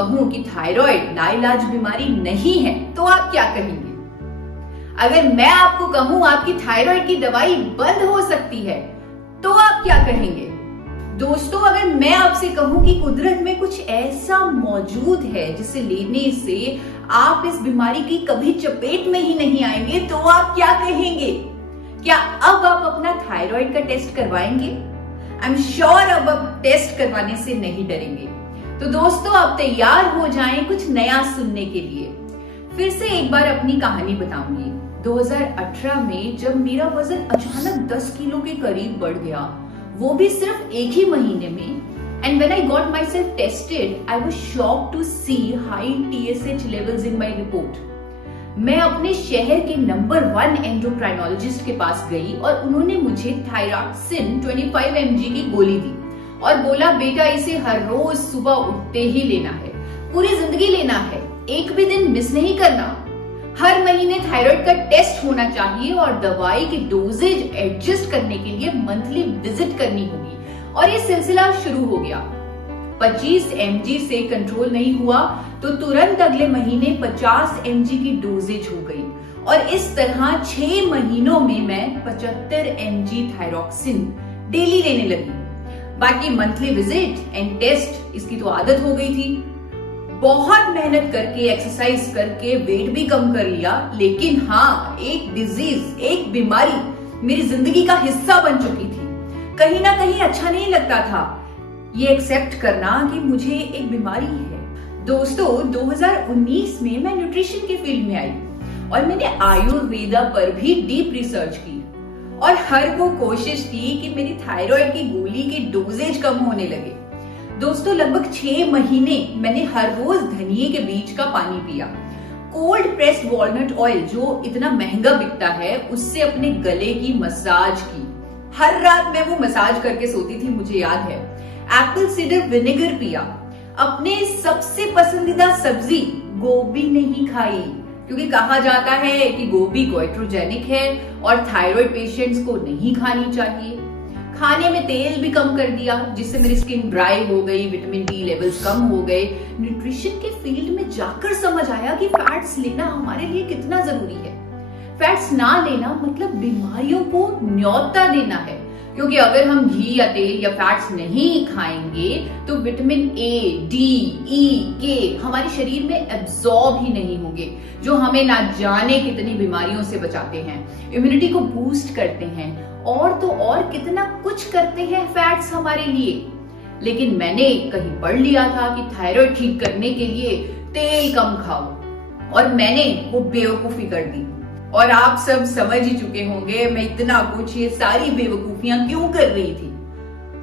कहूं कि थायराइड नाइलाज बीमारी नहीं है तो आप क्या कहेंगे? अगर मैं आपको कहूं आपकी थायराइड की दवाई बंद हो सकती है तो आप क्या कहेंगे? दोस्तों, अगर मैं आपसे कहूं कि कुदरत में कुछ ऐसा मौजूद है जिसे लेने से आप इस बीमारी की कभी चपेट में ही नहीं आएंगे तो आप क्या कहेंगे? क्या अब आप अपना थायराइड का टेस्ट करवाएंगे? आई एम श्योर अब आप टेस्ट करवाने से नहीं डरेंगे। तो दोस्तों, आप तैयार हो जाएं कुछ नया सुनने के लिए। फिर से एक बार अपनी कहानी बताऊंगी। 2018 में जब मेरा वजन अचानक 10 किलो के करीब बढ़ गया, वो भी सिर्फ एक ही महीने में, and when I got myself tested, I was shocked to see high TSH levels in my report. मैं अपने शहर के नंबर 1 एंडोक्राइनोलॉजिस्ट के पास गई और उन्होंने मुझे थायरॉक्सिन 25 mg की गोली दी और बोला, बेटा इसे हर रोज सुबह उठते ही लेना है, पूरी जिंदगी लेना है, एक भी दिन मिस नहीं करना। हर महीने थायराइड का टेस्ट होना चाहिए और दवाई की डोजेज एडजस्ट करने के लिए मंथली विजिट करनी होगी। और ये सिलसिला शुरू हो गया। 25 mg से कंट्रोल नहीं हुआ तो तुरंत अगले महीने 50 mg की डोजेज हो गई और इस तरह 6 महीनों में मैं 75 mg थायरॉक्सिन डेली लेने लगी। बाकी मंथली विजिट एंड टेस्ट, इसकी तो आदत हो गई थी। बहुत मेहनत करके, एक्सरसाइज करके वेट भी कम कर लिया, लेकिन हाँ, एक डिजीज, एक बीमारी मेरी जिंदगी का हिस्सा बन चुकी थी। कहीं ना कहीं अच्छा नहीं लगता था ये एक्सेप्ट करना कि मुझे एक बीमारी है। दोस्तों, 2019 में मैं न्यूट्रिशन के फील्ड में आई और मैंने आयुर्वेदा पर भी डीप रिसर्च की और हर वो कोशिश की कि मेरी थायराइड की गोली की डोजेज कम होने लगे। दोस्तों, लगभग 6 महीने मैंने हर रोज धनिये के बीज का पानी पिया, कोल्ड प्रेस्ड वॉलनट ऑयल जो इतना महंगा बिकता है उससे अपने गले की मसाज की। हर रात मैं वो मसाज करके सोती थी, मुझे याद है। एप्पल सीडर विनेगर पिया, अपने सबसे पसंदीदा सब्जी गोभी नहीं खाई क्योंकि कहा जाता है कि गोभी गोइट्रोजेनिक है और थायराइड पेशेंट्स को नहीं खानी चाहिए। खाने में तेल भी कम कर दिया जिससे मेरी स्किन ड्राई हो गई, विटामिन डी लेवल्स कम हो गए। न्यूट्रिशन के फील्ड में जाकर समझ आया कि फैट्स लेना हमारे लिए कितना जरूरी है। फैट्स ना लेना मतलब बीमारियों को न्योता देना है, क्योंकि अगर हम घी या तेल या फैट्स नहीं खाएंगे तो विटामिन ए, डी, ई, के हमारे शरीर में एब्जॉर्ब ही नहीं होंगे, जो हमें ना जाने कितनी बीमारियों से बचाते हैं, इम्यूनिटी को बूस्ट करते हैं और तो और कितना कुछ करते हैं फैट्स हमारे लिए। लेकिन मैंने कहीं पढ़ लिया था कि थायराइड ठीक करने के लिए तेल कम खाओ और मैंने वो बेवकूफी कर दी। और आप सब समझ ही चुके होंगे मैं इतना कुछ, ये सारी बेवकूफियां क्यों कर रही थी,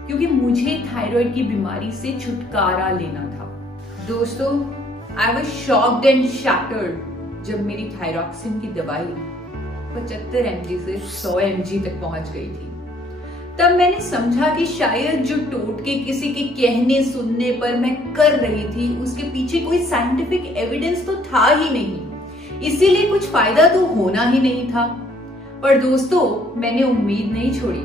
क्योंकि मुझे थायराइड की बीमारी से छुटकारा लेना था। दोस्तों, I was shocked and shattered जब मेरी थायरॉक्सिन की दवाई 75 mg से 100 mg तक पहुंच गई थी। तब मैंने समझा कि शायद जो टोटके किसी के कहने सुनने पर मैं कर रही थी उसके पीछे कोई साइंटिफिक एविडेंस तो था ही नहीं, इसीलिए कुछ फायदा तो होना ही नहीं था। पर दोस्तों, मैंने उम्मीद नहीं छोड़ी,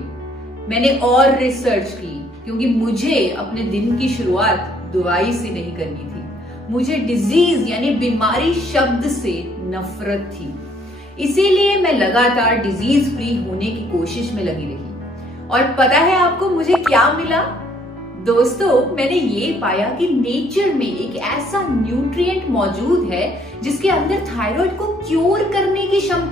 मैंने और रिसर्च की, क्योंकि मुझे अपने दिन की शुरुआत दवाई से नहीं करनी थी। मुझे डिजीज यानी बीमारी शब्द से नफरत थी, इसीलिए मैं लगातार डिजीज फ्री होने की कोशिश में लगी रही। और पता है आपको मुझे क्या मिला? दोस्तों, मैंने ये पाया कि नेचर में एक ऐसा न्यूट्रिएंट मौजूद है जिसके अंदर थायराइड को क्योर करने की क्षमता